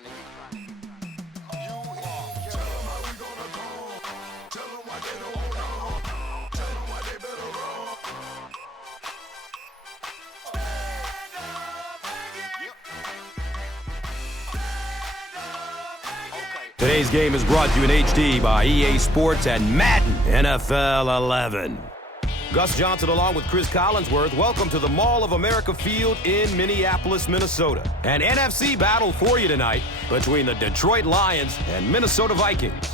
trying to get. Today's game is brought to you in HD by EA Sports and Madden NFL 11. Gus Johnson along with Cris Collinsworth. Welcome to the Mall of America Field in Minneapolis, Minnesota. An NFC battle for you tonight between the Detroit Lions and Minnesota Vikings.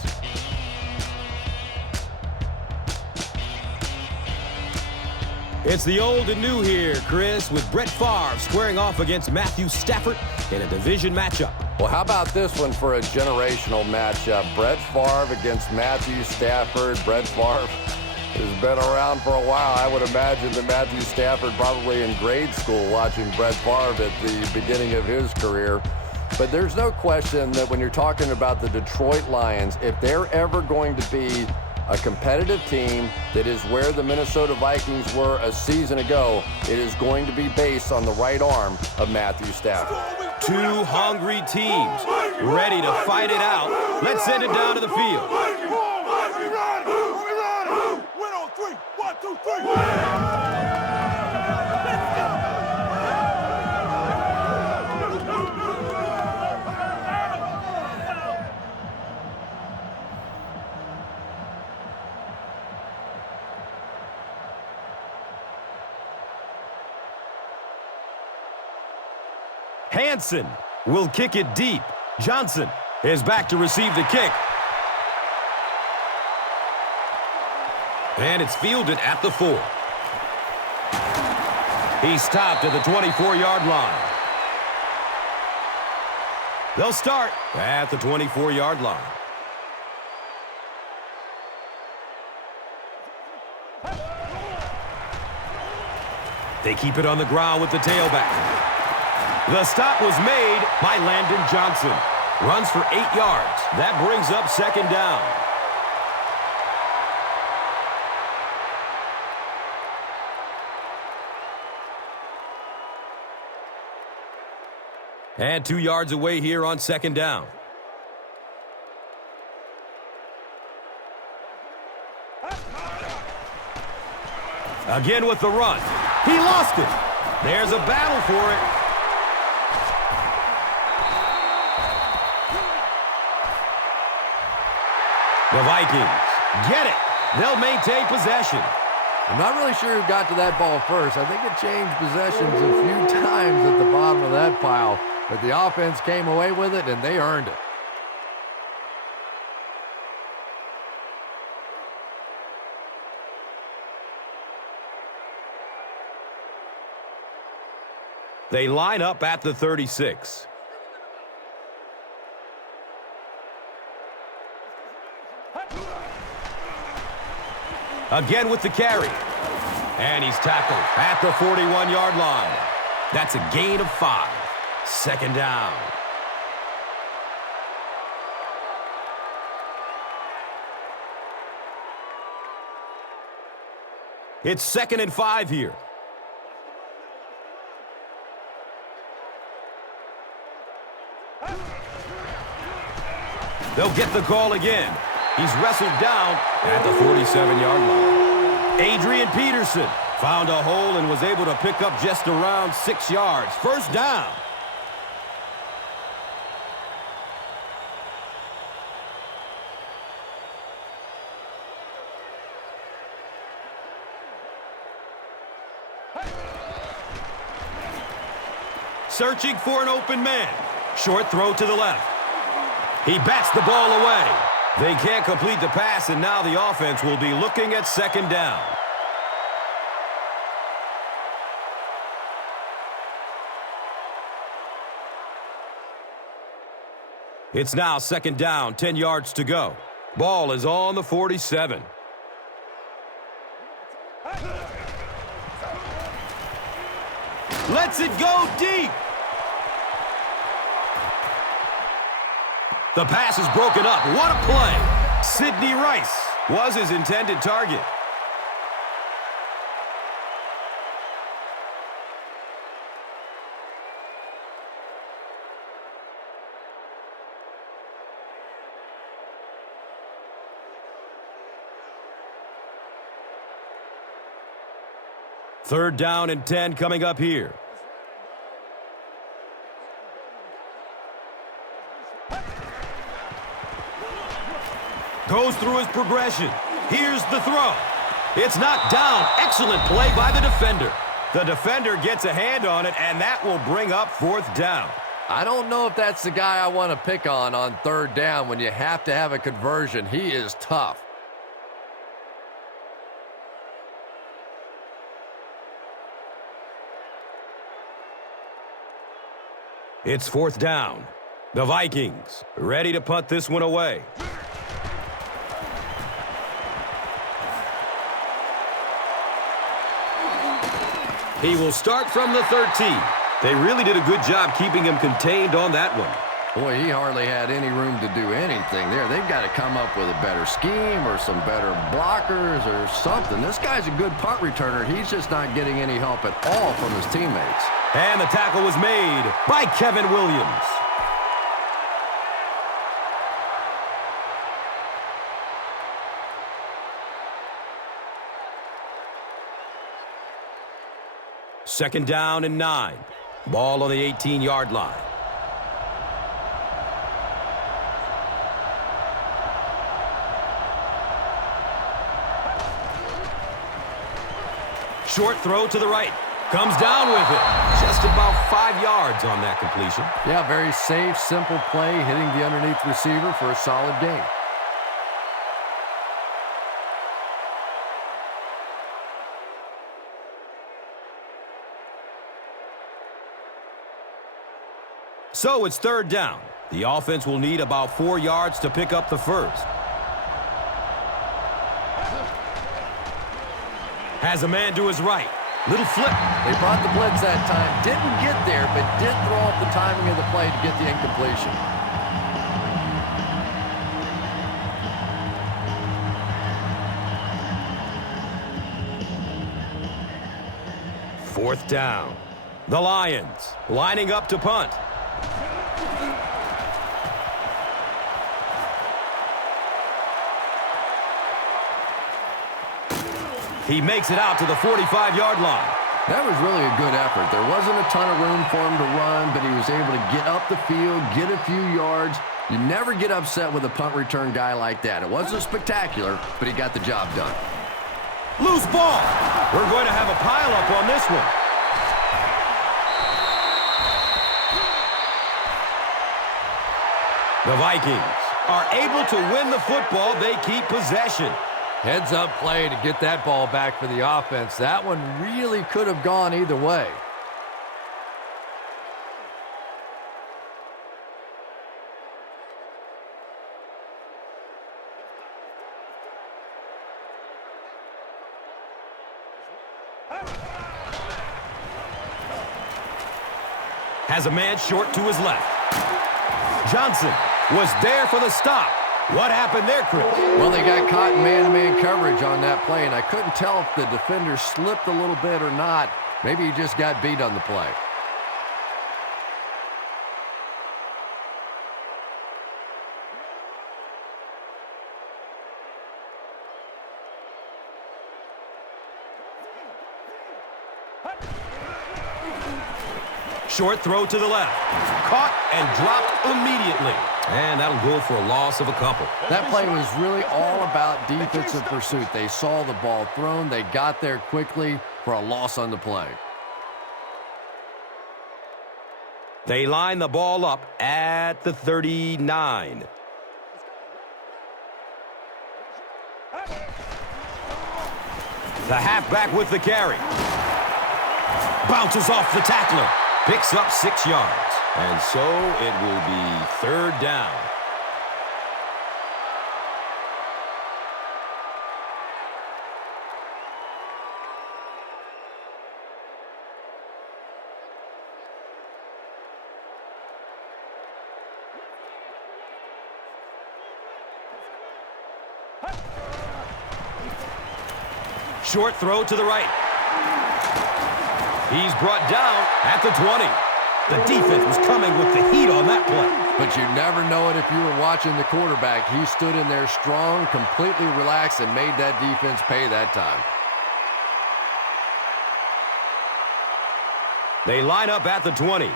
It's the old and new here, Chris, with Brett Favre squaring off against Matthew Stafford in a division matchup. Well, how about this one for a generational matchup? Brett Favre against Matthew Stafford. Brett Favre has been around for a while. I would imagine that Matthew Stafford probably in grade school watching Brett Favre at the beginning of his career. But there's no question that when you're talking about the Detroit Lions, if they're ever going to be a competitive team that is where the Minnesota Vikings were a season ago, it is going to be based on the right arm of Matthew Stafford. Two hungry teams ready to fight it out. Let's send it down to the field. Win on three. 1, 2, 3. Hansen will kick it deep. Johnson is back to receive the kick. And it's fielded at the 4. He stopped at the 24-yard line. They'll start at the 24-yard line. They keep it on the ground with the tailback. The stop was made by Landon Johnson. Runs for 8 yards. That brings up second down. And 2 yards away here on second down. Again with the run. He lost it. There's a battle for it. The Vikings get it. They'll maintain possession. I'm not really sure who got to that ball first. I think it changed possessions a few times at the bottom of that pile, but the offense came away with it, and they earned it. They line up at the 36. Again with the carry. And he's tackled at the 41-yard line. That's a gain of 5. Second down. It's 2nd and 5 here. They'll get the call again. He's wrestled down at the 47-yard line. Adrian Peterson found a hole and was able to pick up just around 6 yards. First down. Searching for an open man. Short throw to the left. He bats the ball away. They can't complete the pass, and now the offense will be looking at second down. It's now second down, 10 yards to go. Ball is on the 47. Lets it go deep. The pass is broken up. What a play. Sidney Rice was his intended target. Third down and 10 coming up here. Goes through his progression. Here's the throw. It's knocked down. Excellent play by the defender. The defender gets a hand on it, and that will bring up fourth down. I don't know if that's the guy I want to pick on third down when you have to have a conversion. He is tough. It's fourth down. The Vikings ready to punt this one away. He will start from the 13. They really did a good job keeping him contained on that one. Boy, he hardly had any room to do anything there. They've got to come up with a better scheme or some better blockers or something. This guy's a good punt returner. He's just not getting any help at all from his teammates. And the tackle was made by Kevin Williams. Second down and 9. Ball on the 18-yard line. Short throw to the right. Comes down with it. Just about 5 yards on that completion. Yeah, very safe, simple play, hitting the underneath receiver for a solid gain. So it's third down. The offense will need about 4 yards to pick up the first. Has a man to his right. Little flip. They brought the blitz that time. Didn't get there, but did throw off the timing of the play to get the incompletion. Fourth down. The Lions lining up to punt. He makes it out to the 45-yard line. That was really a good effort. There wasn't a ton of room for him to run, but he was able to get up the field, get a few yards. You never get upset with a punt return guy like that. It wasn't spectacular, but he got the job done. Loose ball. We're going to have a pileup on this one. The Vikings are able to win the football. They keep possession. Heads-up play to get that ball back for the offense. That one really could have gone either way. Has a man short to his left. Johnson was there for the stop. What happened there, Chris? Well, they got caught in man-to-man coverage on that play, and I couldn't tell if the defender slipped a little bit or not. Maybe he just got beat on the play. Short throw to the left. Caught and dropped immediately. And that'll go for a loss of a couple. That play was really all about defensive pursuit. They saw the ball thrown. They got there quickly for a loss on the play. They line the ball up at the 39. The halfback with the carry. Bounces off the tackler. Picks up 6 yards. And so it will be third down. Short throw to the right. He's brought down at the 20. The defense was coming with the heat on that play. But you never know it if you were watching the quarterback. He stood in there strong, completely relaxed, and made that defense pay that time. They line up at the 20.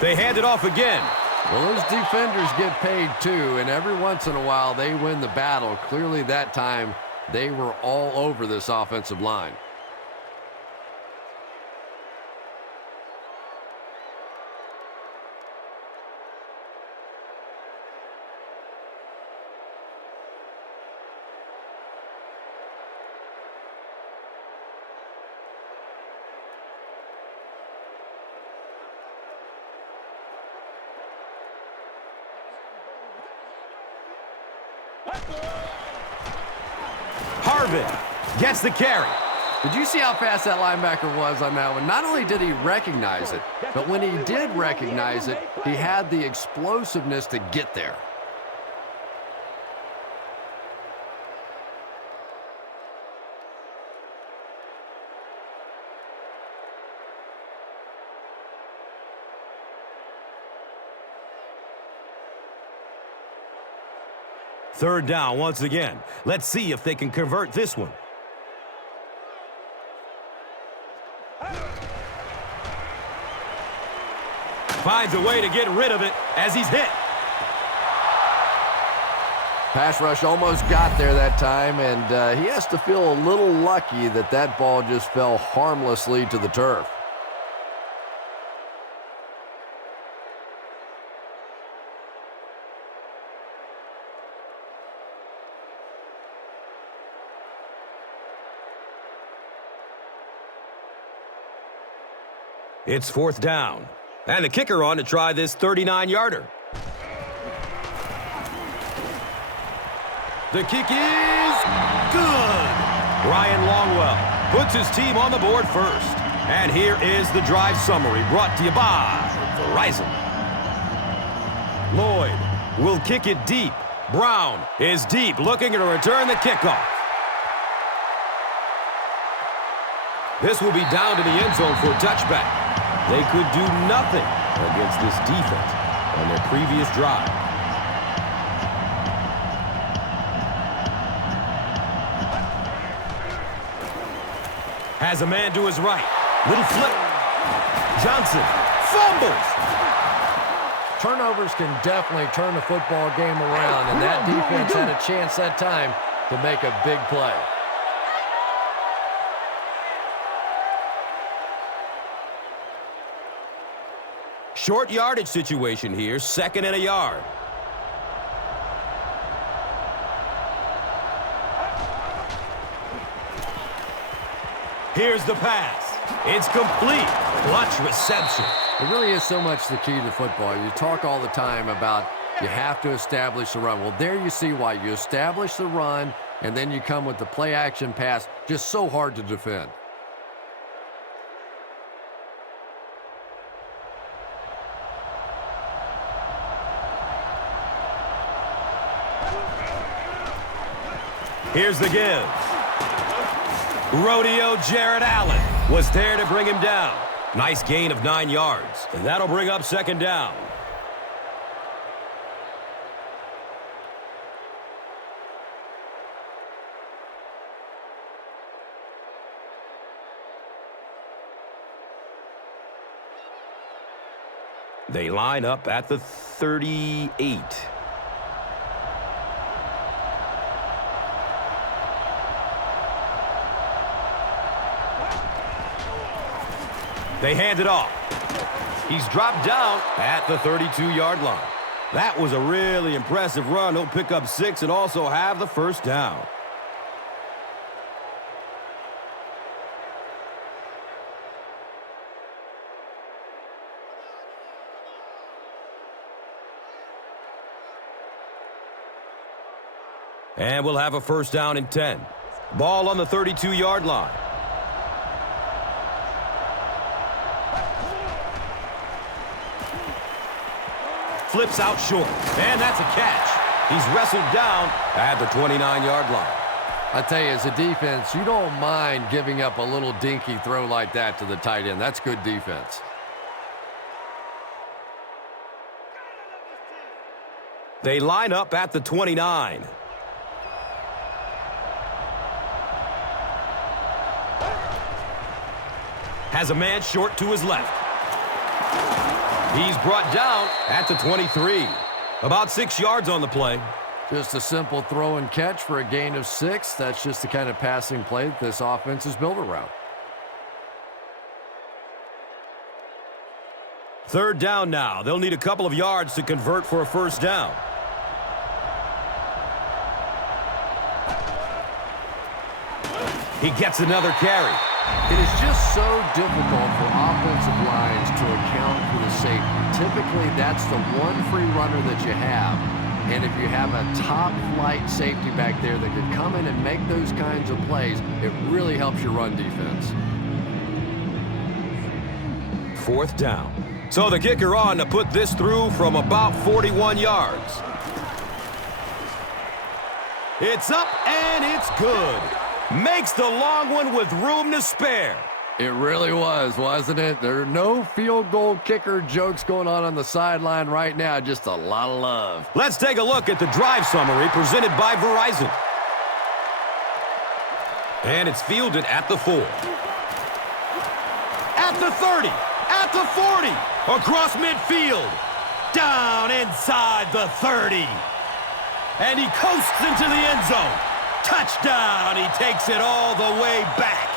They hand it off again. Well, those defenders get paid too, and every once in a while they win the battle. Clearly that time they were all over this offensive line. Harvin gets the carry. Did you see how fast that linebacker was on that one? Not only did he recognize it, but when he did recognize it, he had the explosiveness to get there. Third down once again. Let's see if they can convert this one. Finds a way to get rid of it as he's hit. Pass rush almost got there that time, and he has to feel a little lucky that that ball just fell harmlessly to the turf. It's fourth down. And the kicker on to try this 39-yarder. The kick is good. Ryan Longwell puts his team on the board first. And here is the drive summary brought to you by Verizon. Lloyd will kick it deep. Brown is deep, looking to return the kickoff. This will be down to the end zone for a touchback. They could do nothing against this defense on their previous drive. Has a man to his right. Little flip. Johnson fumbles. Turnovers can definitely turn the football game around, and that defense had a chance that time to make a big play. Short yardage situation here, second and a yard. Here's the pass. It's complete. Clutch reception. It really is so much the key to football. You talk all the time about you have to establish the run. Well, there you see why. You establish the run, and then you come with the play-action pass. Just so hard to defend. Here's the give. Rodeo Jared Allen was there to bring him down. Nice gain of 9 yards. And that'll bring up second down. They line up at the 38. They hand it off. He's dropped down at the 32-yard line. That was a really impressive run. He'll pick up 6 and also have the first down. And we'll have a first down and 10. Ball on the 32-yard line. Flips out short, and that's a catch. He's wrestled down at the 29-yard line. I tell you, as a defense, you don't mind giving up a little dinky throw like that to the tight end. That's good defense. They line up at the 29. has a man short to his left. He's brought down at the 23. About 6 yards on the play. Just a simple throw and catch for a gain of 6. That's just the kind of passing play that this offense is built around. Third down now. They'll need a couple of yards to convert for a first down. He gets another carry. It is just so difficult for offensive lines to account for the safety. Typically, that's the one free runner that you have. And if you have a top-flight safety back there that could come in and make those kinds of plays, it really helps your run defense. Fourth down. So the kicker on to put this through from about 41 yards. It's up and it's good. Makes the long one with room to spare. It really was, wasn't it? There are no field goal kicker jokes going on the sideline right now. Just a lot of love. Let's take a look at the drive summary presented by Verizon. And it's fielded at the 4. At the 30. At the 40. Across midfield. Down inside the 30. And he coasts into the end zone. Touchdown. He takes it all the way back.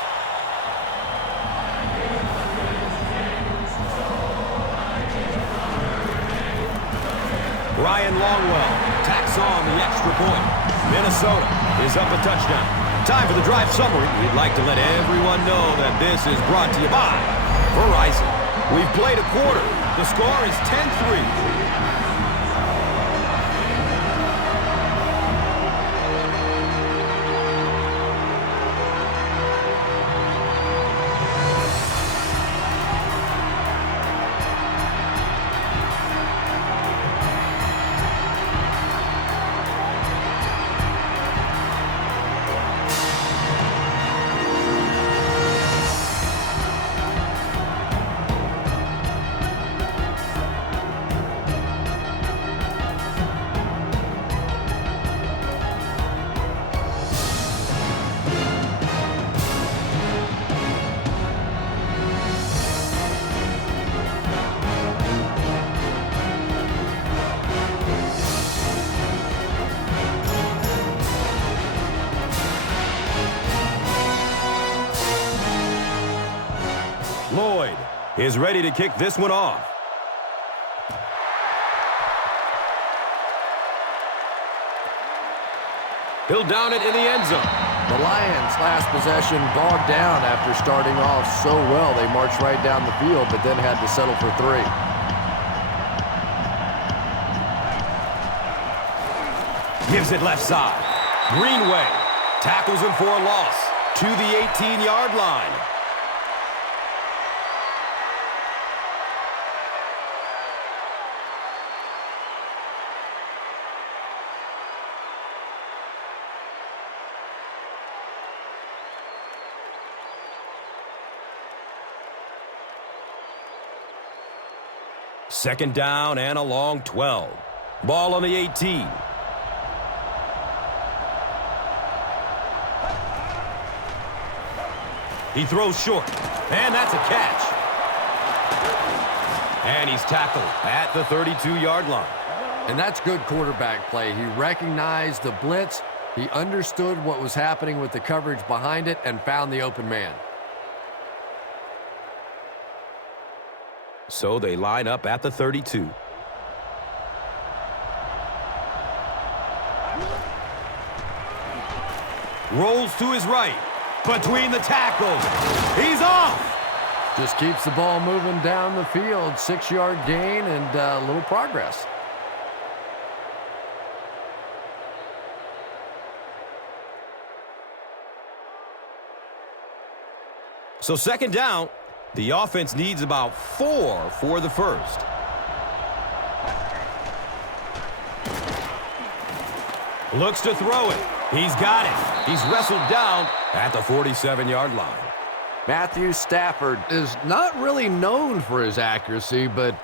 Ryan Longwell tacks on the extra point. Minnesota is up a touchdown. Time for the drive summary. We'd like to let everyone know that this is brought to you by Verizon. We've played a quarter. The score is 10-3. Lloyd is ready to kick this one off. He'll down it in the end zone. The Lions' last possession bogged down after starting off so well. They marched right down the field, but then had to settle for 3. Gives it left side. Greenway tackles him for a loss to the 18-yard line. Second down and a long 12. Ball on the 18. He throws short, and that's a catch. And he's tackled at the 32-yard line. And that's good quarterback play. He recognized the blitz, he understood what was happening with the coverage behind it, and found the open man. So they line up at the 32. Rolls to his right. Between the tackles. He's off. Just keeps the ball moving down the field. 6-yard gain and a little progress. So second down. The offense needs about 4 for the first. Looks to throw it. He's got it. He's wrestled down at the 47-yard line. Matthew Stafford is not really known for his accuracy, but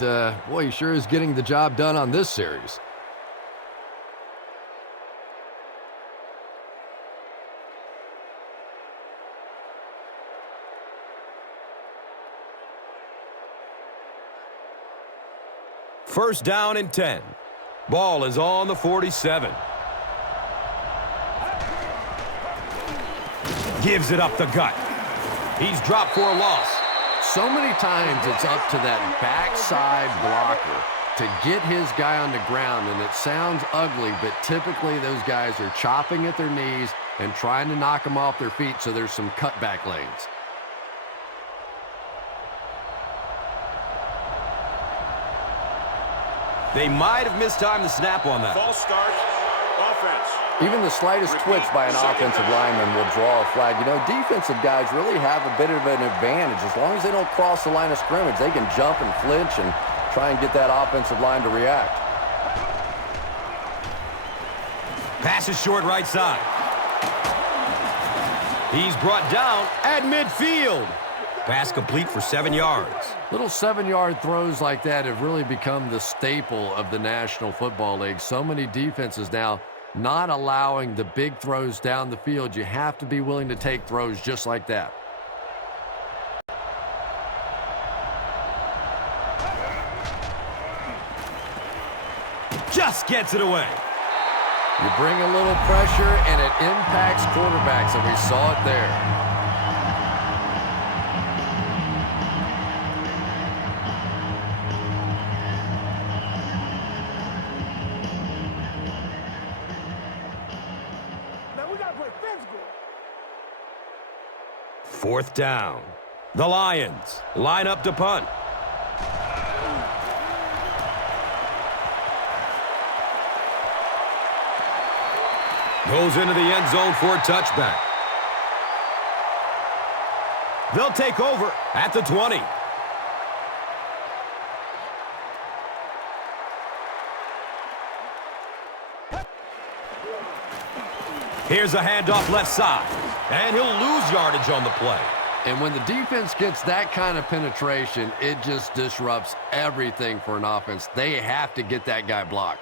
boy, he sure is getting the job done on this series. First down and 10. Ball is on the 47. Gives it up the gut. He's dropped for a loss. So many times it's up to that backside blocker to get his guy on the ground, and it sounds ugly, but typically those guys are chopping at their knees and trying to knock them off their feet, so there's some cutback lanes. They might have mistimed the snap on that. False start, offense. Even the slightest twitch by an offensive lineman will draw a flag. You know, defensive guys really have a bit of an advantage. As long as they don't cross the line of scrimmage, they can jump and flinch and try and get that offensive line to react. Pass is short right side. He's brought down at midfield. Pass complete for 7 yards. Little 7-yard throws like that have really become the staple of the National Football League. So many defenses now not allowing the big throws down the field. You have to be willing to take throws just like that. Just gets it away. You bring a little pressure, and it impacts quarterbacks, and we saw it there. Fourth down. The Lions line up to punt. Goes into the end zone for a touchback. They'll take over at the 20. Here's a handoff left side, and he'll lose yardage on the play. And when the defense gets that kind of penetration, it just disrupts everything for an offense. They have to get that guy blocked.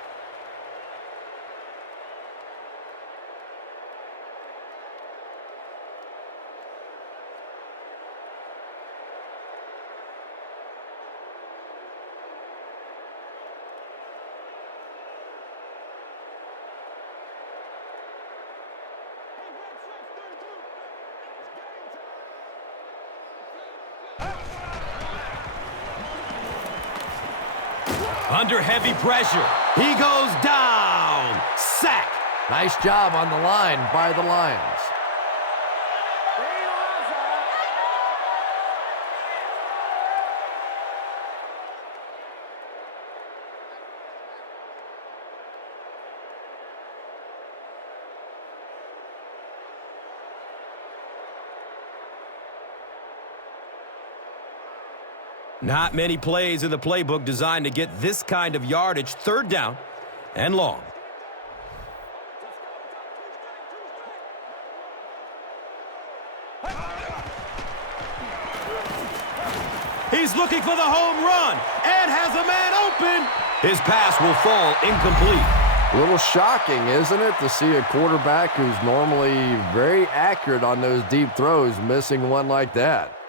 Under heavy pressure. He goes down. Sack. Nice job on the line by the Lions. Not many plays in the playbook designed to get this kind of yardage. Third down and long. He's looking for the home run and has a man open. His pass will fall incomplete. A little shocking, isn't it, to see a quarterback who's normally very accurate on those deep throws missing one like that.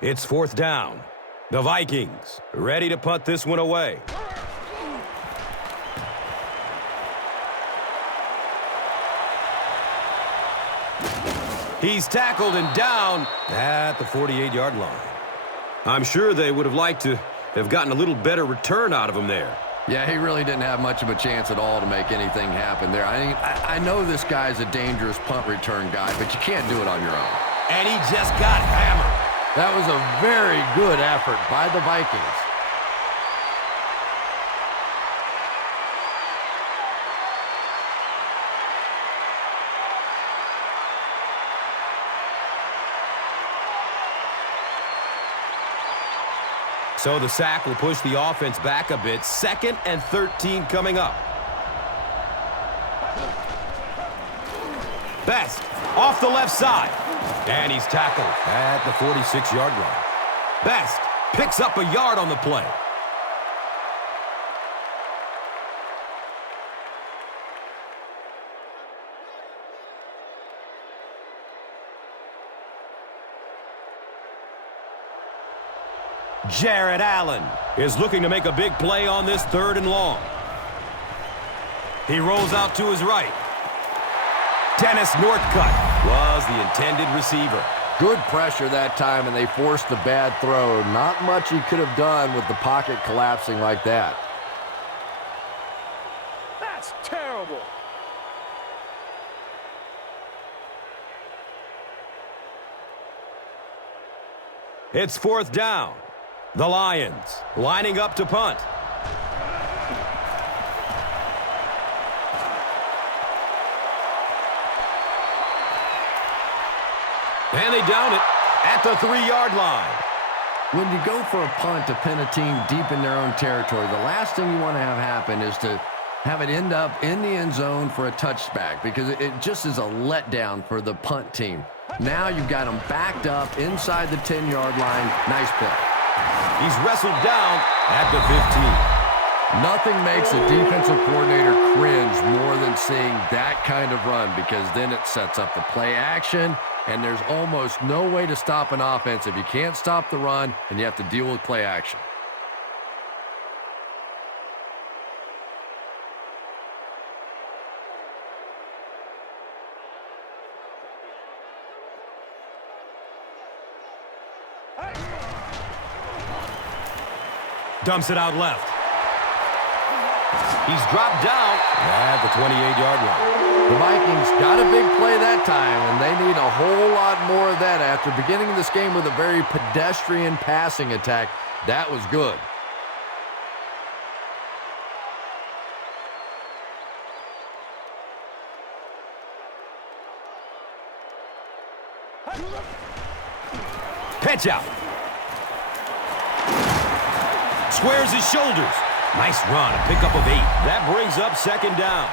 It's fourth down. The Vikings ready to punt this one away. He's tackled and down at the 48-yard line. I'm sure they would have liked to have gotten a little better return out of him there. Yeah, he really didn't have much of a chance at all to make anything happen there. I know this guy's a dangerous punt return guy, but you can't do it on your own. And he just got hammered. That was a very good effort by the Vikings. So the sack will push the offense back a bit. 2nd and 13 coming up. Best off the left side. And he's tackled at the 46-yard line. Best picks up a yard on the play. Jared Allen is looking to make a big play on this 3rd and long. He rolls out to his right. Dennis Northcutt was the intended receiver. Good pressure that time, and they forced the bad throw. Not much he could have done with the pocket collapsing like that. That's terrible. It's 4th down. The Lions lining up to punt. And they down it at the 3-yard line. When you go for a punt to pin a team deep in their own territory, the last thing you want to have happen is to have it end up in the end zone for a touchback, because it just is a letdown for the punt team. Now you've got them backed up inside the 10-yard line. Nice play. He's wrestled down at the 15. Nothing makes a defensive coordinator cringe more than seeing that kind of run, because then it sets up the play action, and there's almost no way to stop an offense if you can't stop the run and you have to deal with play action. Dumps it out left. He's dropped down at the 28-yard line. The Vikings got a big play that time, and they need a whole lot more of that after beginning this game with a very pedestrian passing attack. That was good. Pitch out. Squares his shoulders. Nice run, a pickup of 8. That brings up 2nd down.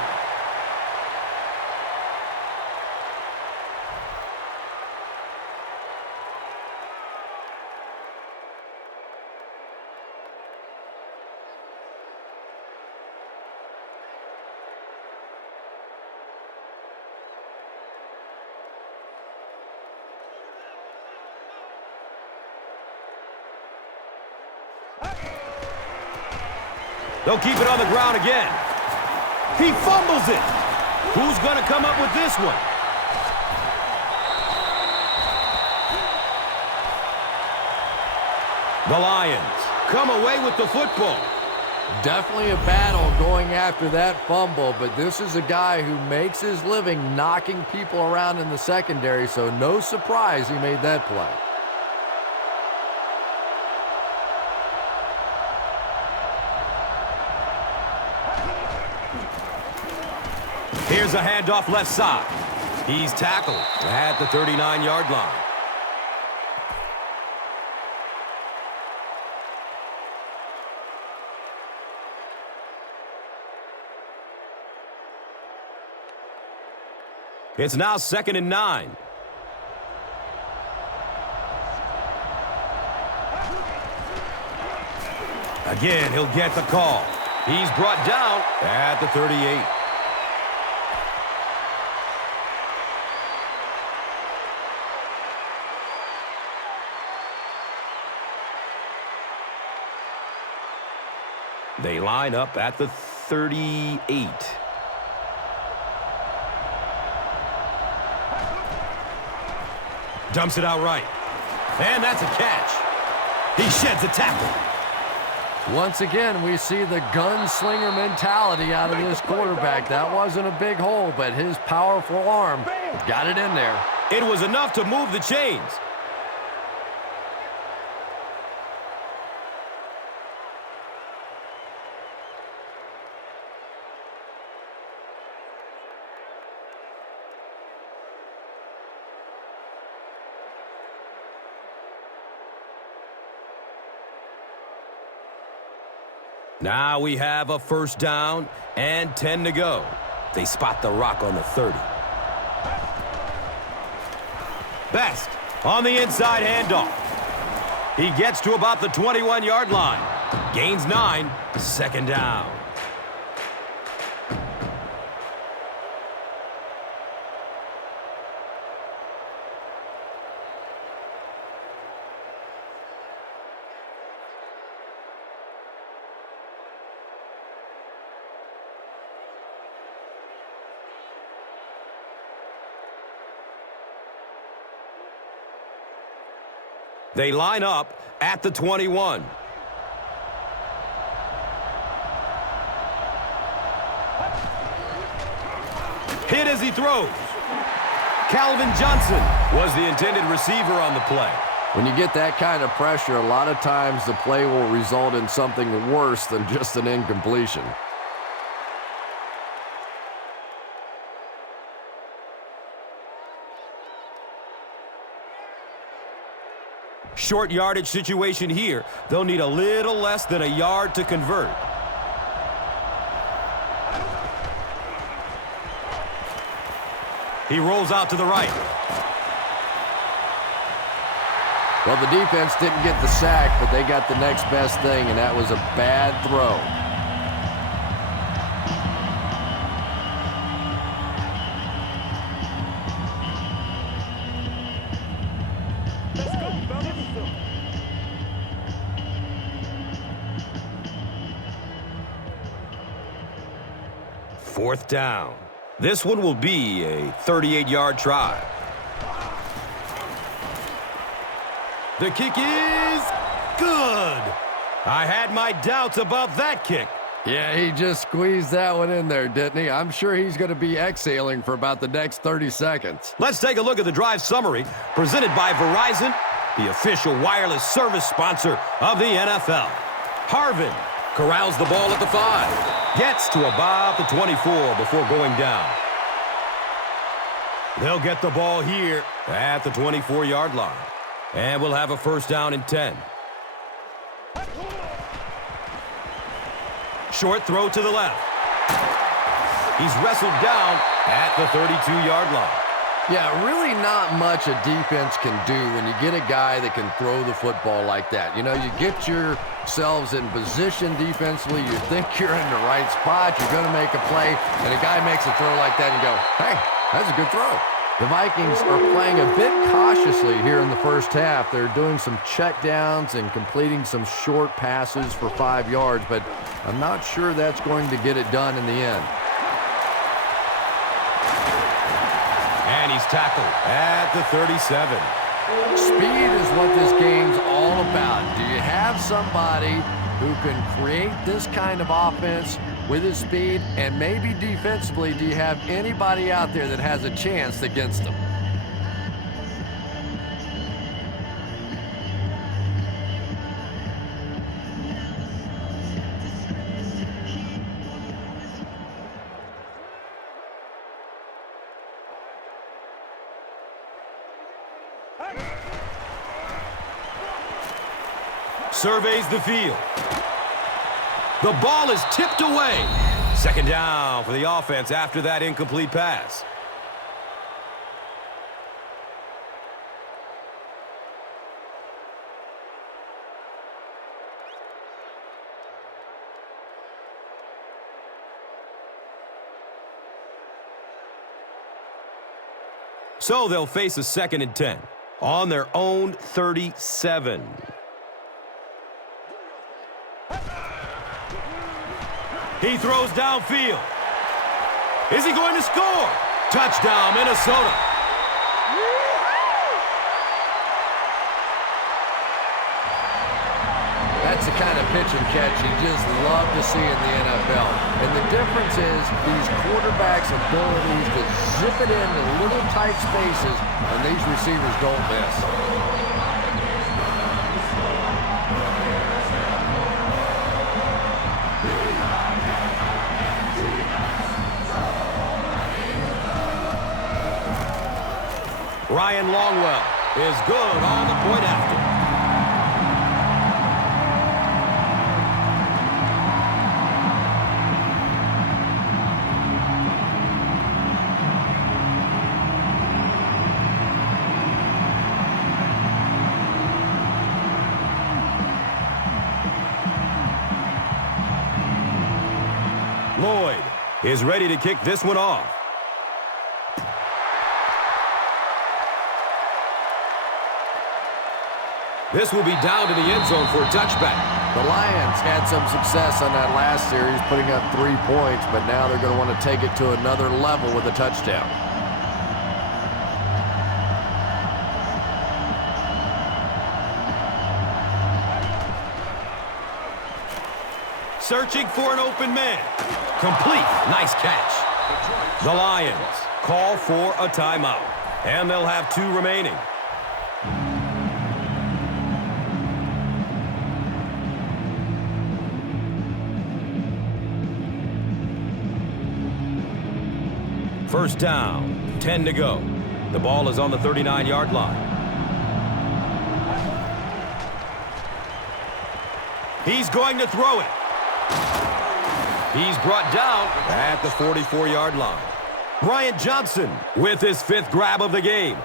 They'll keep it on the ground again. He fumbles it. Who's going to come up with this one? The Lions come away with the football. Definitely a battle going after that fumble, but this is a guy who makes his living knocking people around in the secondary, so no surprise he made that play. Here's a handoff left side. He's tackled at the 39-yard line. It's now 2nd and 9. Again, he'll get the call. He's brought down at the 38. They line up at the 38. Dumps it out right. And that's a catch. He sheds a tackle. Once again, we see the gunslinger mentality out of this quarterback. That wasn't a big hole, but his powerful arm got it in there. It was enough to move the chains. Now we have a 1st down and 10 to go. They spot the rock on the 30. Best on the inside handoff. He gets to about the 21-yard line. Gains 9, 2nd down. They line up at the 21. Hit as he throws. Calvin Johnson was the intended receiver on the play. When you get that kind of pressure, a lot of times the play will result in something worse than just an incompletion. Short yardage situation here. They'll need a little less than a yard to convert. He rolls out to the right. Well, the defense didn't get the sack, but they got the next best thing, and that was a bad throw. Let's go, fellas. Fourth down. This one will be a 38-yard try. The kick is good. I had my doubts about that kick. Yeah, he just squeezed that one in there, didn't he? I'm sure he's going to be exhaling for about the next 30 seconds. Let's take a look at the drive summary presented by Verizon, the official wireless service sponsor of the NFL. Harvin corrals the ball at the 5. Gets to about the 24 before going down. They'll get the ball here at the 24-yard line. And we'll have a first down and 10. Short throw to the left. He's wrestled down at the 32-yard line. Yeah, really not much a defense can do when you get a guy that can throw the football like that. You know, you get yourselves in position defensively. You think you're in the right spot. You're going to make a play, and a guy makes a throw like that, and you go, hey, that's a good throw. The Vikings are playing a bit cautiously here in the first half. They're doing some checkdowns and completing some short passes for 5 yards, but I'm not sure that's going to get it done in the end. And he's tackled at the 37. Speed is what this game's all about. Do you have somebody who can create this kind of offense with his speed? And maybe defensively, do you have anybody out there that has a chance against them? Surveys the field. The ball is tipped away. Second down for the offense after that incomplete pass. So they'll face a 2nd and 10 on their own 37. He throws downfield. Is he going to score? Touchdown, Minnesota. That's the kind of pitch and catch you just love to see in the NFL. And the difference is these quarterbacks' abilities to zip it into little tight spaces, and these receivers don't miss. Ryan Longwell is good on the point after. Lloyd is ready to kick this one off. This will be down to the end zone for a touchback. The Lions had some success on that last series, putting up 3 points, but now they're going to want to take it to another level with a touchdown. searching for an open man. Complete. Nice catch. The Lions call for a timeout, and they'll have 2 remaining. First down, 10 to go. The ball is on the 39-yard line. He's going to throw it. He's brought down at the 44-yard line. Bryant Johnson with his 5th grab of the game.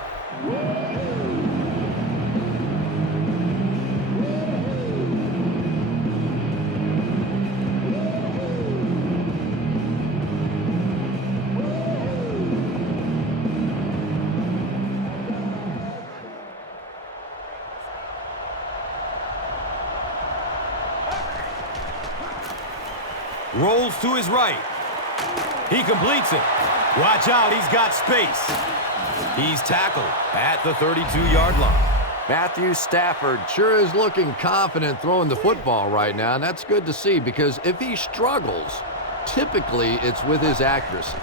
Rolls to his right. He completes it. Watch out, he's got space. He's tackled at the 32-yard line. Matthew Stafford sure is looking confident throwing the football right now, and that's good to see because if he struggles, typically it's with his accuracy.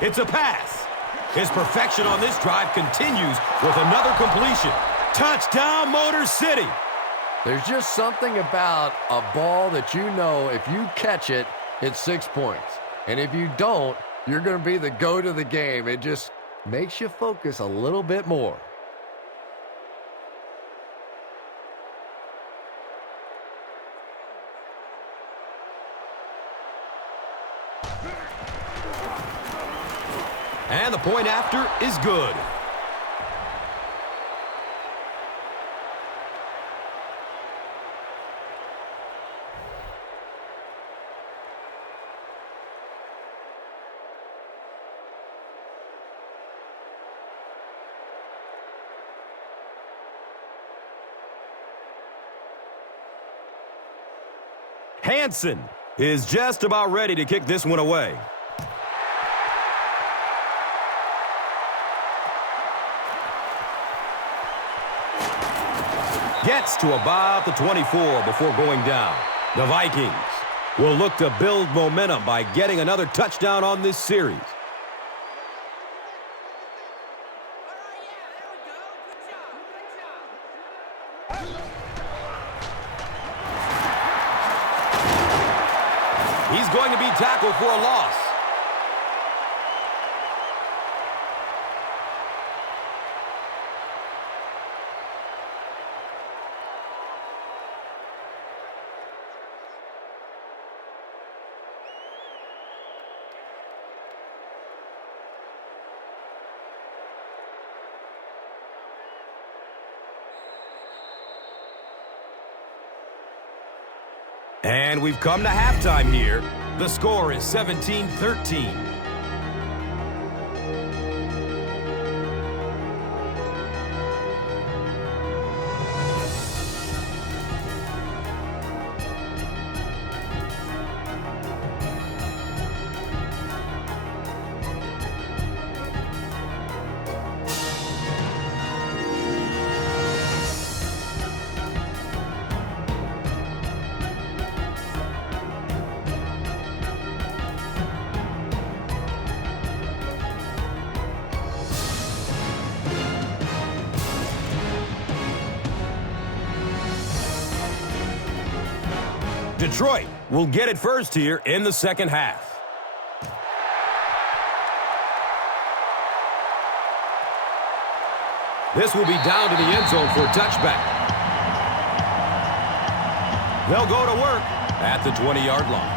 It's a pass. His perfection on this drive continues with another completion. Touchdown, Motor City. There's just something about a ball that you know if you catch it, it's 6 points. And if you don't, you're going to be the goat of the game. It just makes you focus a little bit more. And the point after is good. Hansen is just about ready to kick this one away. Gets to about the 24 before going down. The Vikings will look to build momentum by getting another touchdown on this series. He's going to be tackled for a loss. And we've come to halftime here. The score is 17-13. Detroit will get it first here in the second half. This will be down to the end zone for a touchback. They'll go to work at the 20-yard line.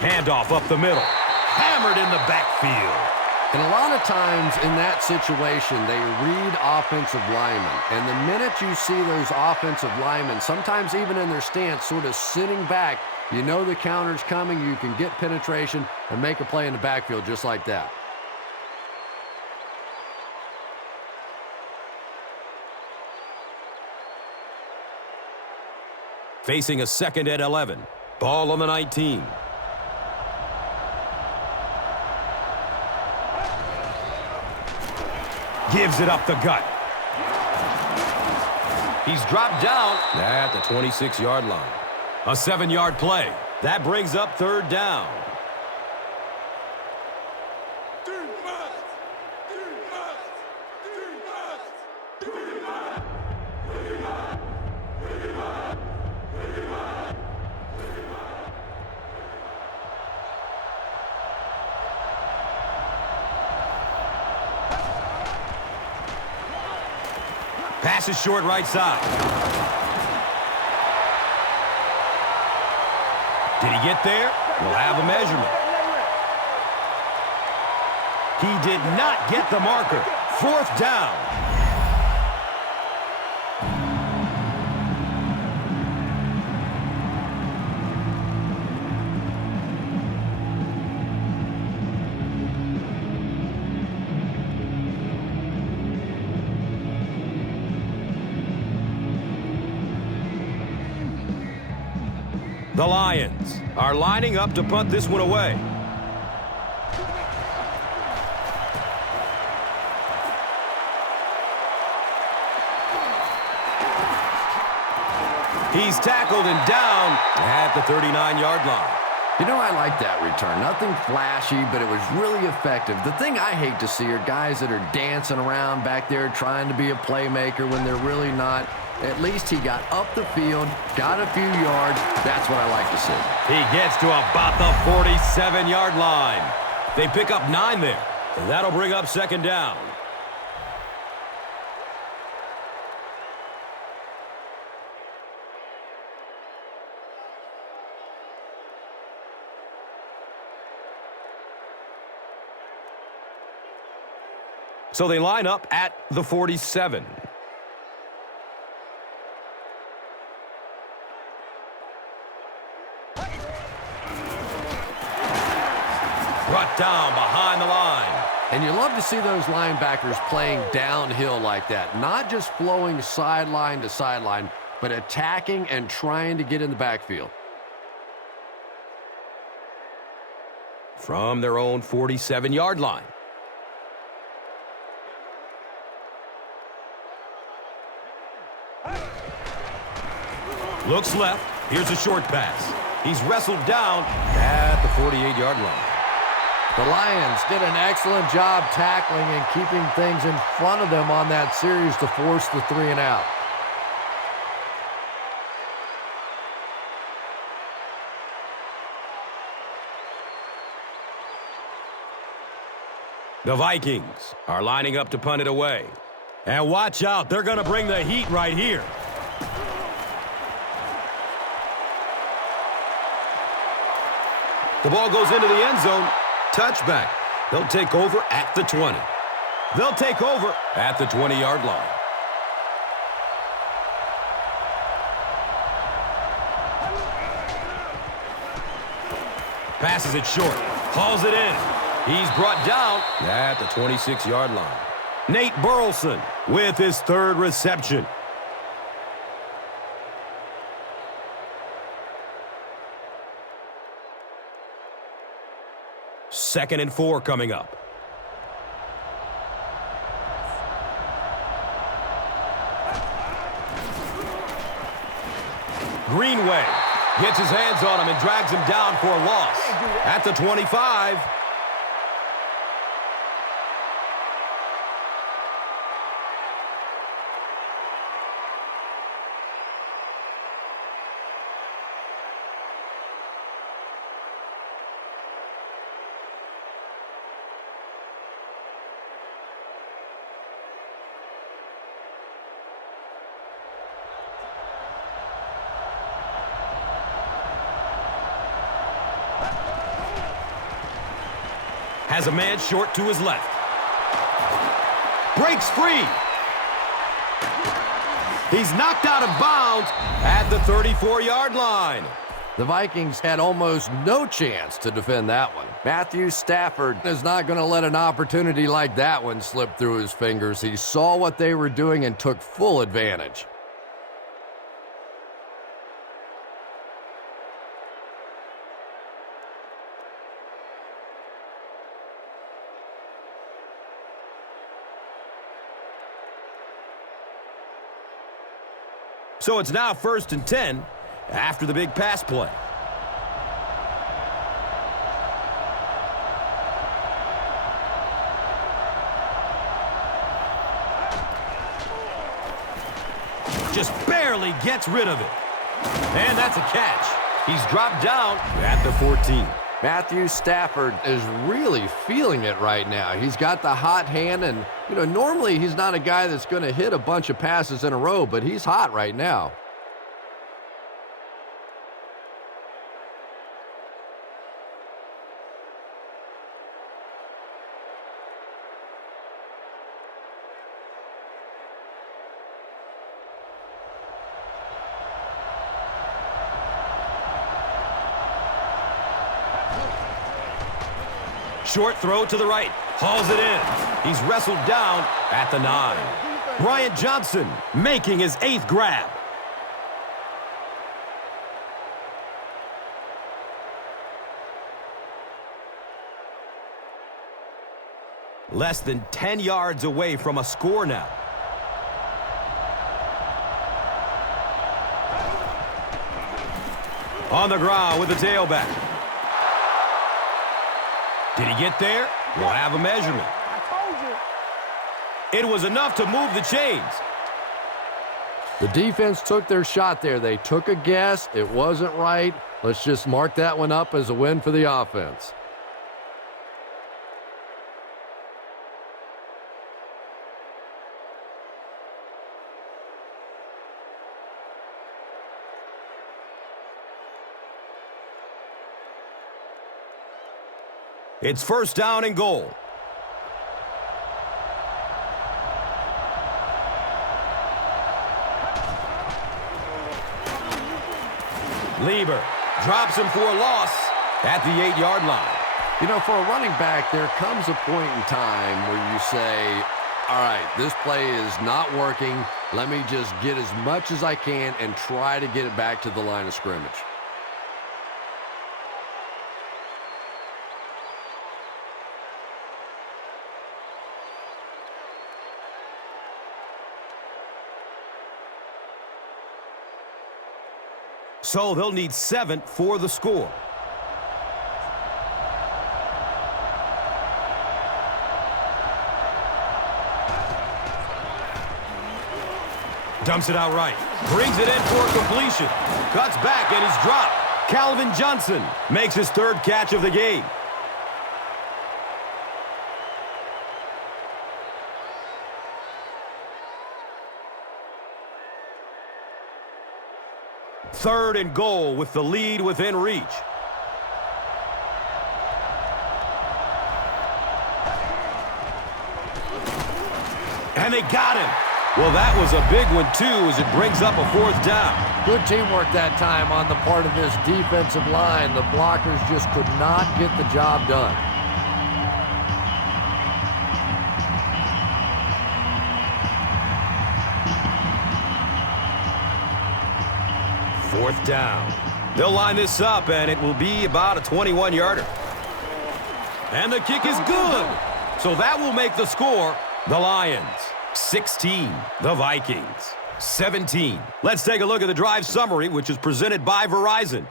Handoff up the middle. Hammered in the backfield. And a lot of times in that situation, they read offensive linemen. And the minute you see those offensive linemen, sometimes even in their stance, sort of sitting back, you know the counter's coming, you can get penetration and make a play in the backfield just like that. Facing a second and 11. Ball on the 19. Gives it up the gut. He's dropped down at the 26-yard line. A 7-yard play. That brings up third down. Pass is short right side. Did he get there? We'll have a measurement. He did not get the marker. Fourth down. The Lions are lining up to punt this one away. He's tackled and down at the 39-yard line. You know, I like that return. Nothing flashy, but it was really effective. The thing I hate to see are guys that are dancing around back there trying to be a playmaker when they're really not. At least he got up the field, got a few yards. That's what I like to see. He gets to about the 47-yard line. They pick up 9 there. And that'll bring up second down. So they line up at the 47. Brought down behind the line. And you love to see those linebackers playing downhill like that. Not just flowing sideline to sideline, but attacking and trying to get in the backfield. From their own 47-yard line. Looks left. Here's a short pass. He's wrestled down at the 48-yard line. The Lions did an excellent job tackling and keeping things in front of them on that series to force the 3 and out. The Vikings are lining up to punt it away. And watch out, they're going to bring the heat right here. The ball goes into the end zone. Touchback. They'll take over at the 20. They'll take over at the 20-yard line. Passes it short. Hauls it in. He's brought down at the 26-yard line. Nate Burleson with his third reception. Second and 4 coming up. Greenway gets his hands on him and drags him down for a loss at the 25. Has a man short to his left. Breaks free. He's knocked out of bounds at the 34-yard line. The Vikings had almost no chance to defend that one. Matthew Stafford is not going to let an opportunity like that one slip through his fingers. He saw what they were doing and took full advantage. So it's now 1st and 10 after the big pass play. Just barely gets rid of it. And that's a catch. He's dropped down at the 14. Matthew Stafford is really feeling it right now. He's got the hot hand, and, normally he's not a guy that's going to hit a bunch of passes in a row, but he's hot right now. Short throw to the right. Hauls it in. He's wrestled down at the 9. Bryant Johnson making his 8th grab. Less than 10 yards away from a score now. On the ground with the tailback. Did he get there? We'll have a measurement. I told you. It was enough to move the chains. The defense took their shot there. They took a guess. It wasn't right. Let's just mark that one up as a win for the offense. It's 1st down and goal. Lieber drops him for a loss at the 8-yard line. For a running back, there comes a point in time where you say, all right, this play is not working. Let me just get as much as I can and try to get it back to the line of scrimmage. So they'll need 7 for the score. Dumps it out right. Brings it in for completion. Cuts back and he's dropped. Calvin Johnson makes his 3rd catch of the game. Third and goal with the lead within reach. And they got him. Well, that was a big one, too, as it brings up a 4th down. Good teamwork that time on the part of this defensive line. The blockers just could not get the job done. Fourth down. They'll line this up, and it will be about a 21-yarder. And the kick is good. So that will make the score the Lions 16, the Vikings 17. Let's take a look at the drive summary, which is presented by Verizon.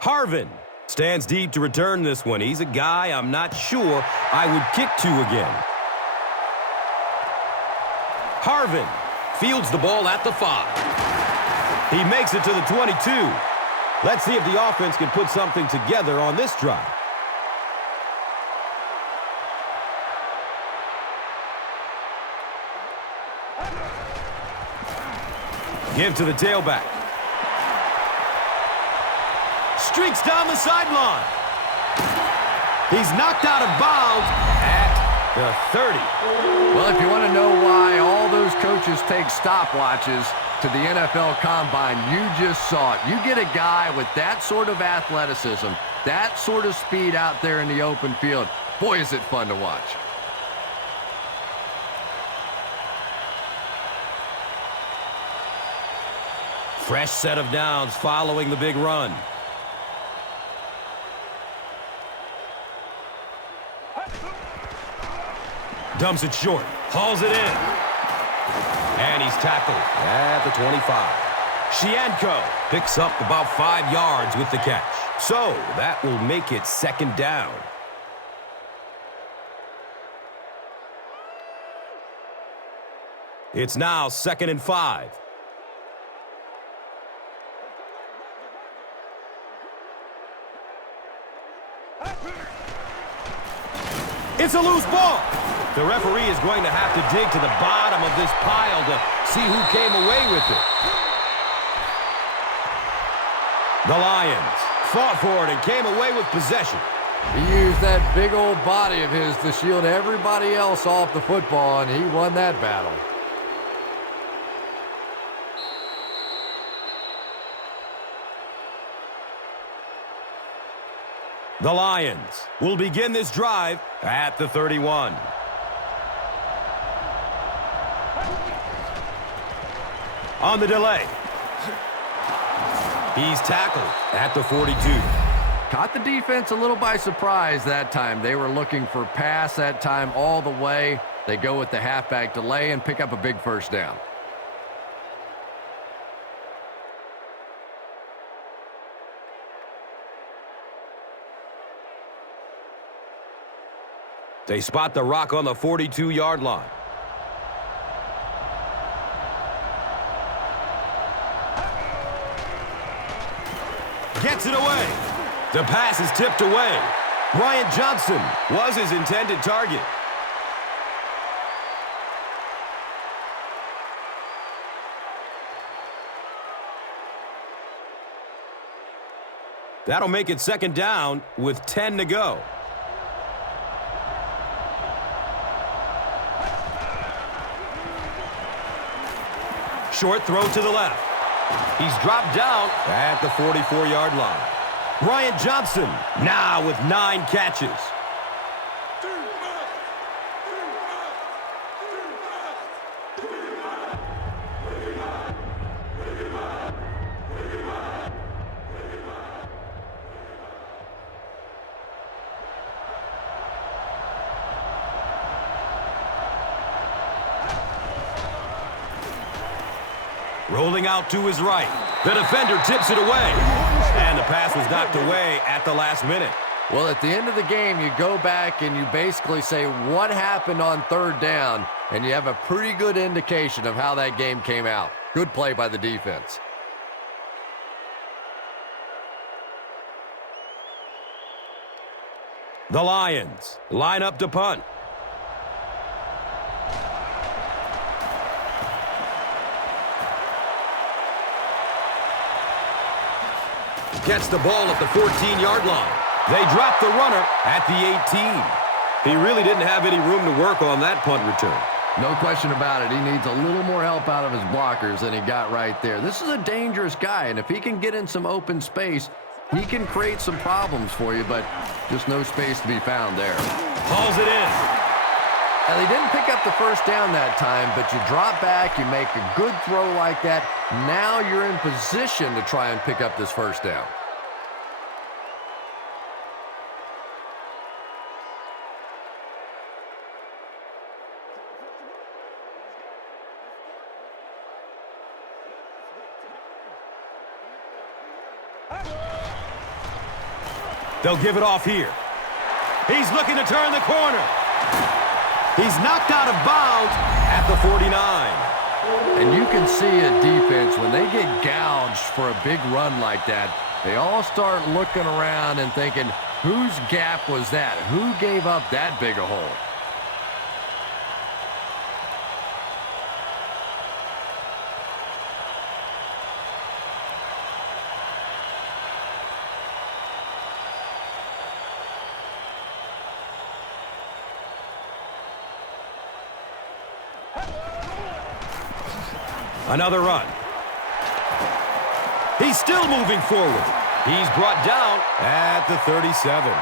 Harvin stands deep to return this one. He's a guy I'm not sure I would kick to again. Harvin fields the ball at the 5. He makes it to the 22. Let's see if the offense can put something together on this drive. Give to the tailback. Streaks down the sideline. He's knocked out of bounds at the 30. Well, if you want to know why all those coaches take stopwatches to the NFL Combine, you just saw it. You get a guy with that sort of athleticism, that sort of speed out there in the open field. Boy, is it fun to watch. Fresh set of downs following the big run. Dumps it short. Hauls it in. And he's tackled at the 25. Shianko picks up about 5 yards with the catch. So that will make it second down. It's now 2nd and 5. It's a loose ball. The referee is going to have to dig to the bottom of this pile to see who came away with it. The Lions fought for it and came away with possession. He used that big old body of his to shield everybody else off the football, and he won that battle. The Lions will begin this drive at the 31. On the delay. He's tackled at the 42. Caught the defense a little by surprise that time. They were looking for pass that time all the way. They go with the halfback delay and pick up a big first down. They spot the rock on the 42-yard line. Gets it away. The pass is tipped away. Gus Johnson was his intended target. That'll make it second down with 10 to go. Short throw to the left. He's dropped down at the 44-yard line. Gus Johnson now with 9 catches. Rolling out to his right. The defender tips it away. And the pass was knocked away at the last minute. Well, at the end of the game, you go back and you basically say what happened on third down, and you have a pretty good indication of how that game came out. Good play by the defense. The Lions line up to punt. Gets the ball at the 14-yard line. They drop the runner at the 18. He really didn't have any room to work on that punt return. No question about it. He needs a little more help out of his blockers than he got right there. This is a dangerous guy, and if he can get in some open space, he can create some problems for you, but just no space to be found there. Hauls it in. Now, they didn't pick up the first down that time, but you drop back, you make a good throw like that. Now you're in position to try and pick up this first down. They'll give it off here. He's looking to turn the corner. He's knocked out of bounds at the 49. And you can see a defense, when they get gouged for a big run like that, they all start looking around and thinking, whose gap was that? Who gave up that big a hole? Another run. He's still moving forward. He's brought down at the 37.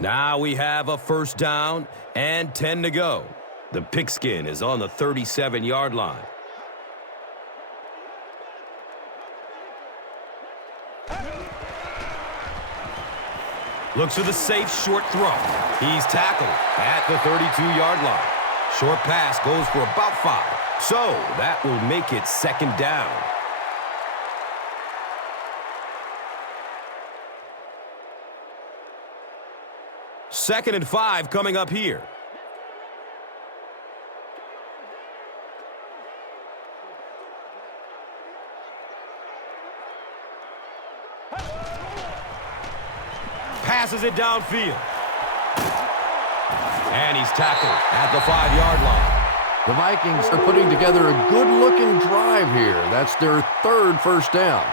Now we have a first down and 10 to go. The pigskin is on the 37-yard line. Looks for the safe short throw. He's tackled at the 32-yard line. Short pass goes for about 5. So that will make it second down. Second and 5 coming up here. Passes it downfield. And he's tackled at the 5-yard line. The Vikings are putting together a good-looking drive here. That's their third first down.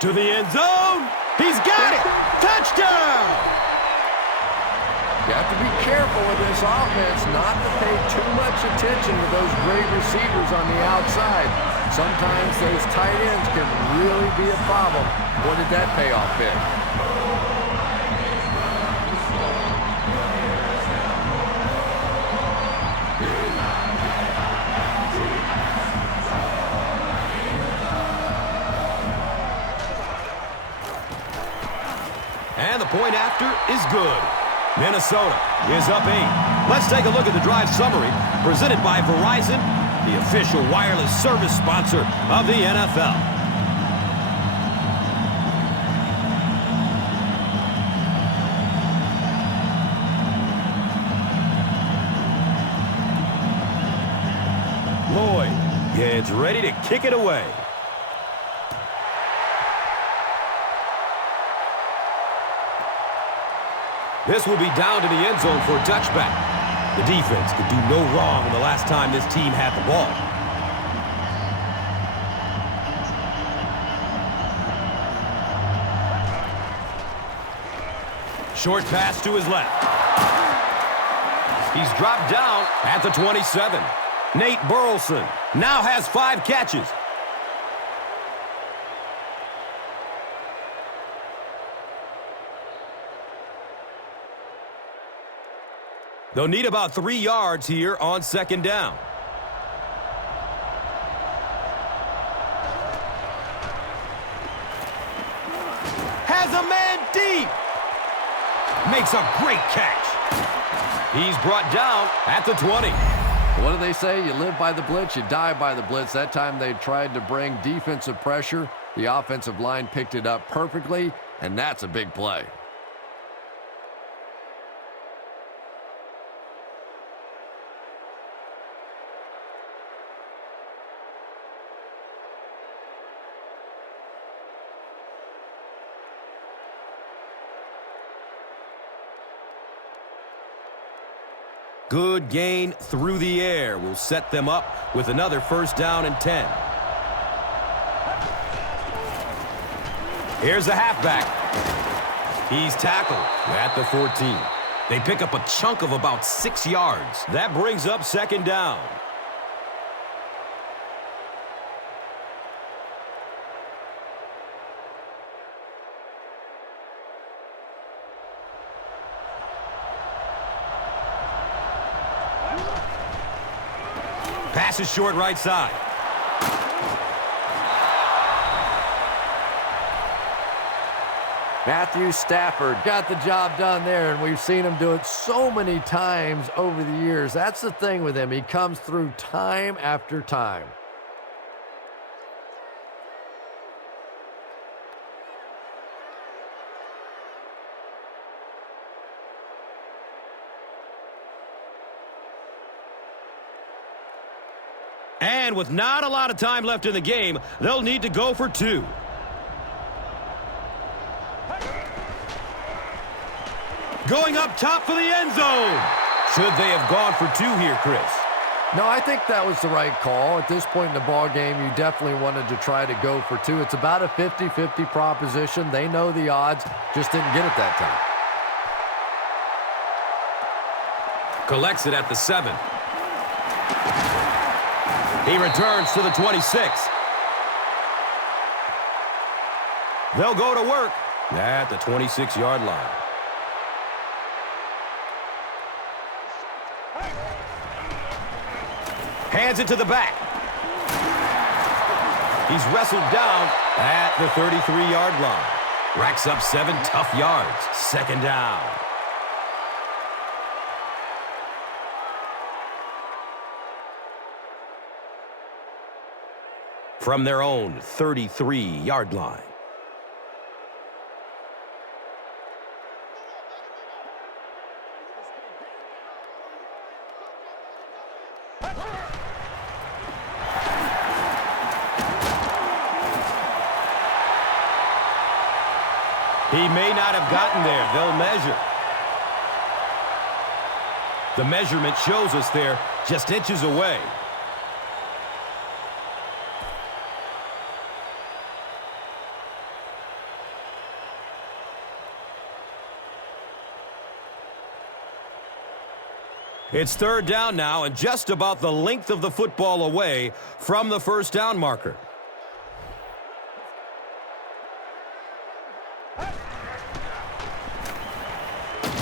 To the end zone. He's got it. Touchdown. You have to be careful with this offense not to pay too much attention to those great receivers on the outside. Sometimes those tight ends can really be a problem. What did that payoff be? And the point after is good. Minnesota is up 8. Let's take a look at the drive summary presented by Verizon, the official wireless service sponsor of the NFL. Lloyd gets ready to kick it away. This will be down to the end zone for a touchback. The defense could do no wrong in the last time this team had the ball. Short pass to his left. He's dropped down at the 27. Nate Burleson now has 5 catches. They'll need about 3 yards here on second down. Has a man deep. Makes a great catch. He's brought down at the 20. What do they say? You live by the blitz, you die by the blitz. That time they tried to bring defensive pressure. The offensive line picked it up perfectly, and that's a big play. Good gain through the air will set them up with another first down and 10. Here's the halfback. He's tackled at the 14. They pick up a chunk of about 6 yards. That brings up second down. Pass is short right side. Matthew Stafford got the job done there, and we've seen him do it so many times over the years. That's the thing with him. He comes through time after time. And with not a lot of time left in the game, they'll need to go for 2. Going up top for the end zone. Should they have gone for 2 here, Chris? No, I think that was the right call. At this point in the ball game, you definitely wanted to try to go for 2. It's about a 50-50 proposition. They know the odds, just didn't get it that time. Collects it at the 7. He returns to the 26. They'll go to work at the 26-yard line. Hands it to the back. He's wrestled down at the 33-yard line. Racks up 7 tough yards. 2nd down. From their own 33-yard line. He may not have gotten there. They'll measure. The measurement shows us they're just inches away. It's 3rd down now and just about the length of the football away from the 1st down marker.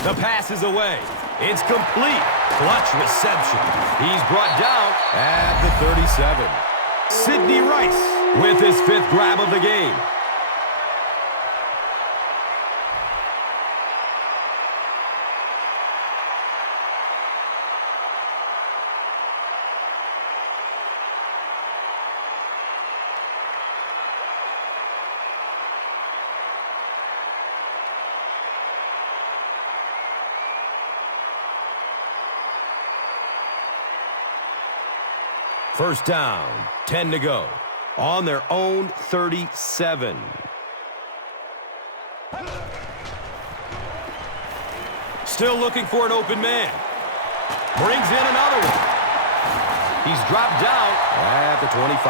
The pass is away. It's complete. Clutch reception. He's brought down at the 37. Sidney Rice with his 5th grab of the game. First down, 10 to go. On their own 37. Still looking for an open man. Brings in another one. He's dropped down at the 25.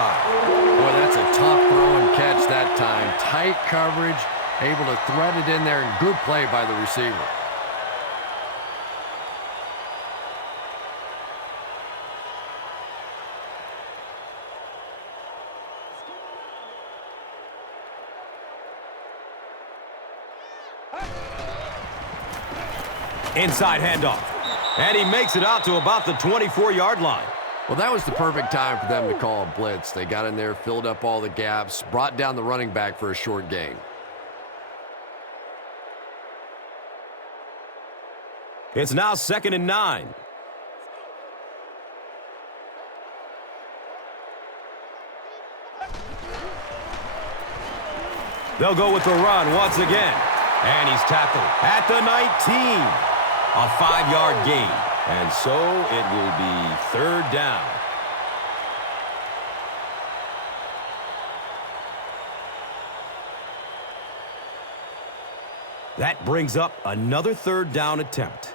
Boy, that's a tough throw and catch that time. Tight coverage, able to thread it in there, and good play by the receiver. Inside handoff. And he makes it out to about the 24-yard line. Well, that was the perfect time for them to call a blitz. They got in there, filled up all the gaps, brought down the running back for a short gain. It's now 2nd and 9. They'll go with the run once again. And he's tackled at the 19. A 5-yard gain. And so it will be 3rd down. That brings up another 3rd down attempt.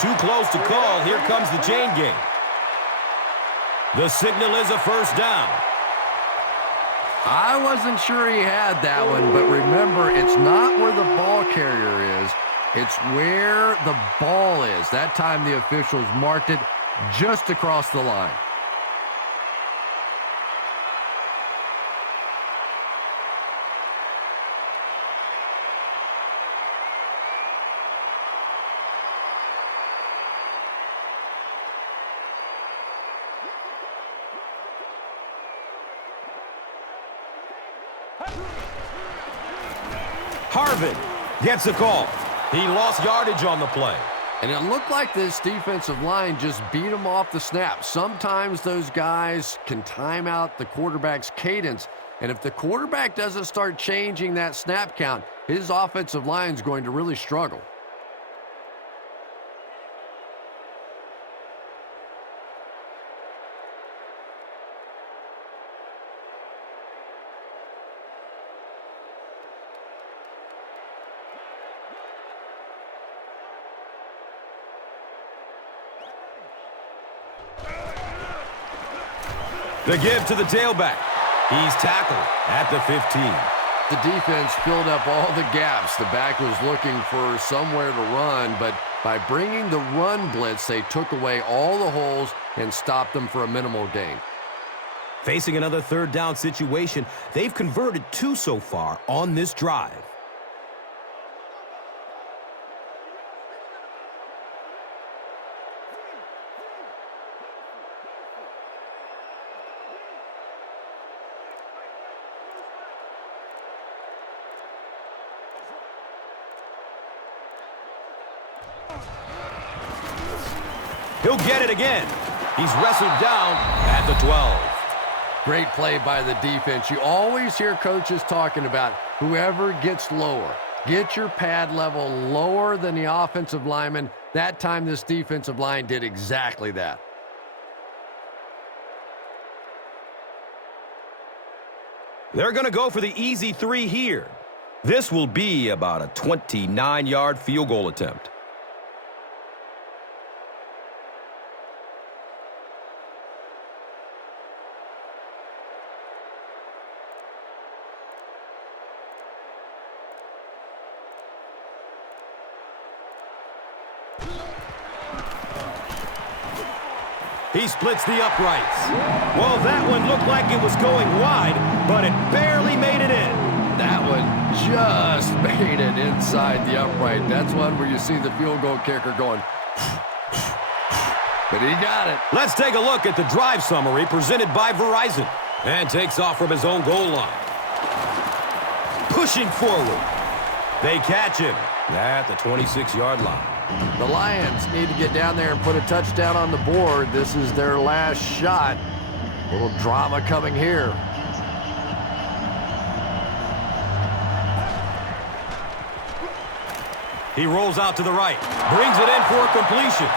Too close to call. Here comes the chain gang. The signal is a 1st down. I wasn't sure he had that one, but remember, it's not where the ball carrier is. It's where the ball is. That time the officials marked it just across the line. Harvin gets a call. He lost yardage on the play. And it looked like this defensive line just beat him off the snap. Sometimes those guys can time out the quarterback's cadence. And if the quarterback doesn't start changing that snap count, his offensive line is going to really struggle. The give to the tailback. He's tackled at the 15. The defense filled up all the gaps. The back was looking for somewhere to run, but by bringing the run blitz, they took away all the holes and stopped them for a minimal gain. Facing another third down situation, they've converted 2 so far on this drive. He'll get it again. He's wrestled down at the 12. Great play by the defense. You always hear coaches talking about whoever gets lower. Get your pad level lower than the offensive lineman. That time this defensive line did exactly that. They're going to go for the easy 3 here. This will be about a 29-yard field goal attempt. He splits the uprights. Well, that one looked like it was going wide, but it barely made it in. That one just made it inside the upright. That's one where you see the field goal kicker going, but he got it. Let's take a look at the drive summary presented by Verizon. And takes off from his own goal line. Pushing forward. They catch him at the 26-yard line. The Lions need to get down there and put a touchdown on the board. This is their last shot. A little drama coming here. He rolls out to the right. Brings it in for a completion.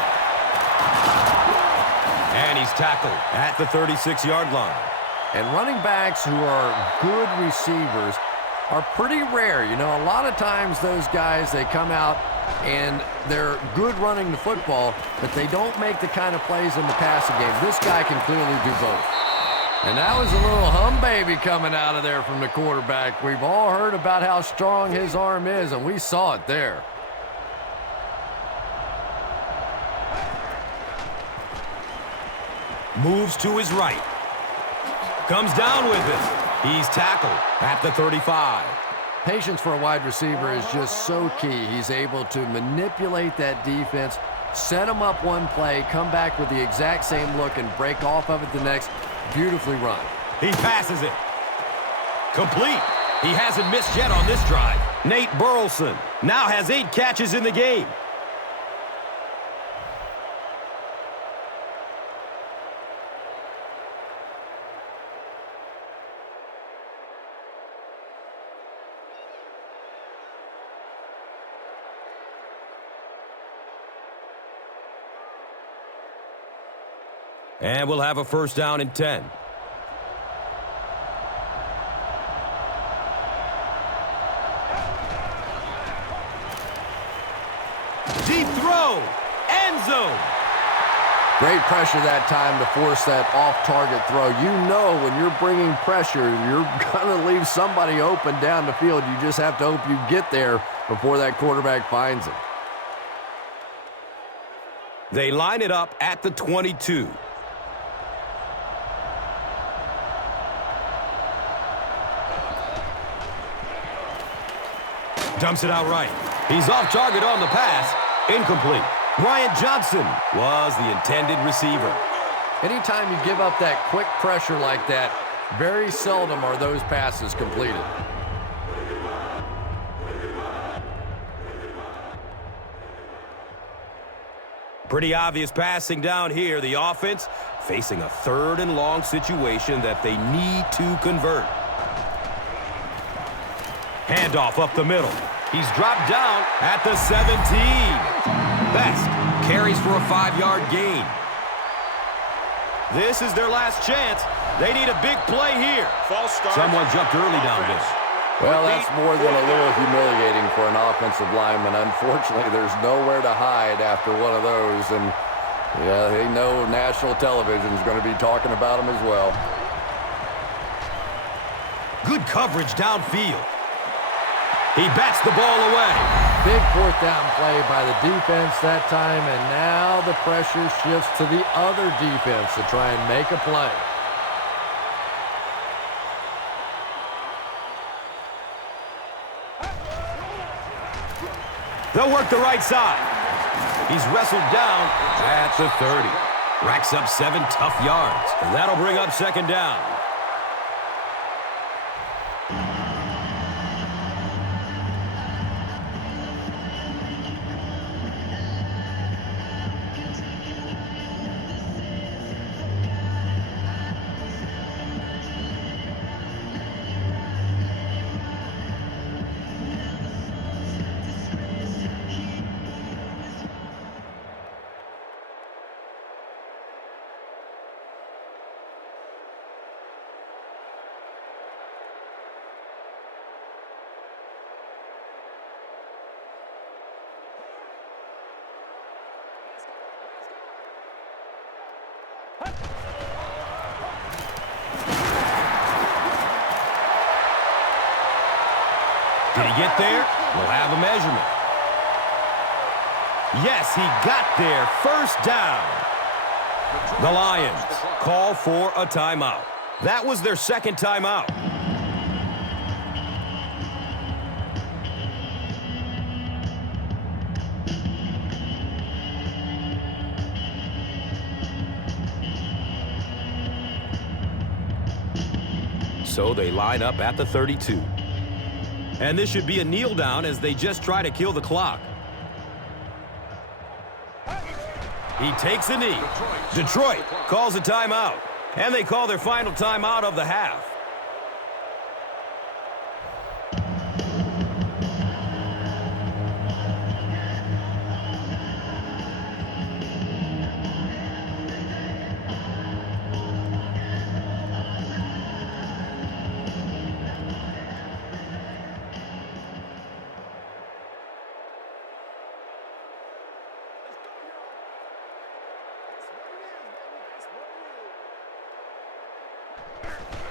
And he's tackled at the 36-yard line. And running backs who are good receivers are pretty rare. You know, a lot of times those guys, they come out and they're good running the football, but they don't make the kind of plays in the passing game. This guy can clearly do both. And that was a little hum baby coming out of there from the quarterback. We've all heard about how strong his arm is, and we saw it there. Moves to his right. Comes down with it. He's tackled at the 35. Patience for a wide receiver is just so key. He's able to manipulate that defense, set him up one play, come back with the exact same look, and break off of it the next. Beautifully run. He passes it. Complete. He hasn't missed yet on this drive. Nate Burleson now has 8 catches in the game. And we'll have a first down and 10. Deep throw. End zone. Great pressure that time to force that off-target throw. You know when you're bringing pressure, you're going to leave somebody open down the field. You just have to hope you get there before that quarterback finds him. They line it up at the 22. Dumps it out right. He's off target on the pass. Incomplete. Bryant Johnson was the intended receiver. Anytime you give up that quick pressure like that, very seldom are those passes completed. Pretty obvious passing down here. The offense facing a 3rd and long situation that they need to convert. Handoff up the middle. He's dropped down at the 17. Best carries for a 5-yard gain. This is their last chance. They need a big play here. False start. Someone jumped early down this. Well, that's more than a little humiliating for an offensive lineman. Unfortunately, there's nowhere to hide after one of those. And, yeah, they know national television is going to be talking about them as well. Good coverage downfield. He bats the ball away. Big fourth down play by the defense that time, and now the pressure shifts to the other defense to try and make a play. They'll work the right side. He's wrestled down at the 30. Racks up 7 tough yards, and that'll bring up second down. Did he get there? We'll have a measurement. Yes, he got there. First down. The Lions call for a timeout. That was their second timeout. So they line up at the 32. And this should be a kneel down as they just try to kill the clock. He takes a knee. Detroit calls a timeout. And they call their final timeout of the half.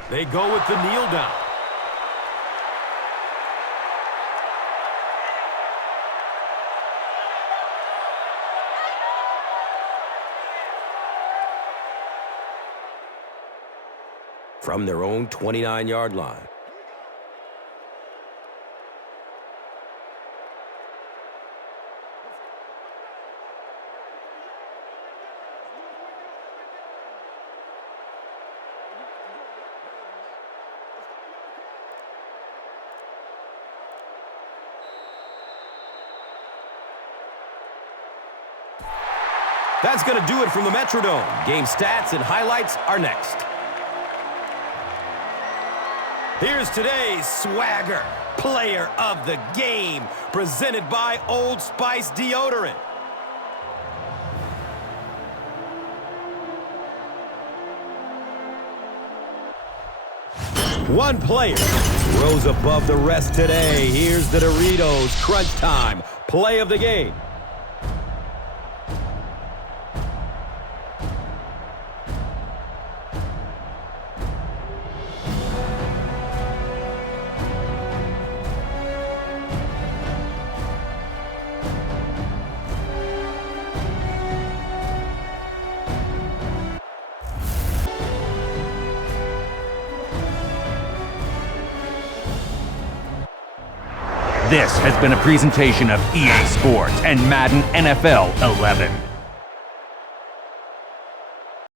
They go with the kneel down. From their own 29-yard line. That's going to do it from the Metrodome. Game stats and highlights are next. Here's today's swagger player of the game, presented by Old Spice Deodorant. One player rose above the rest today. Here's the Doritos Crunch Time play of the game. This has been a presentation of EA Sports and Madden NFL 11.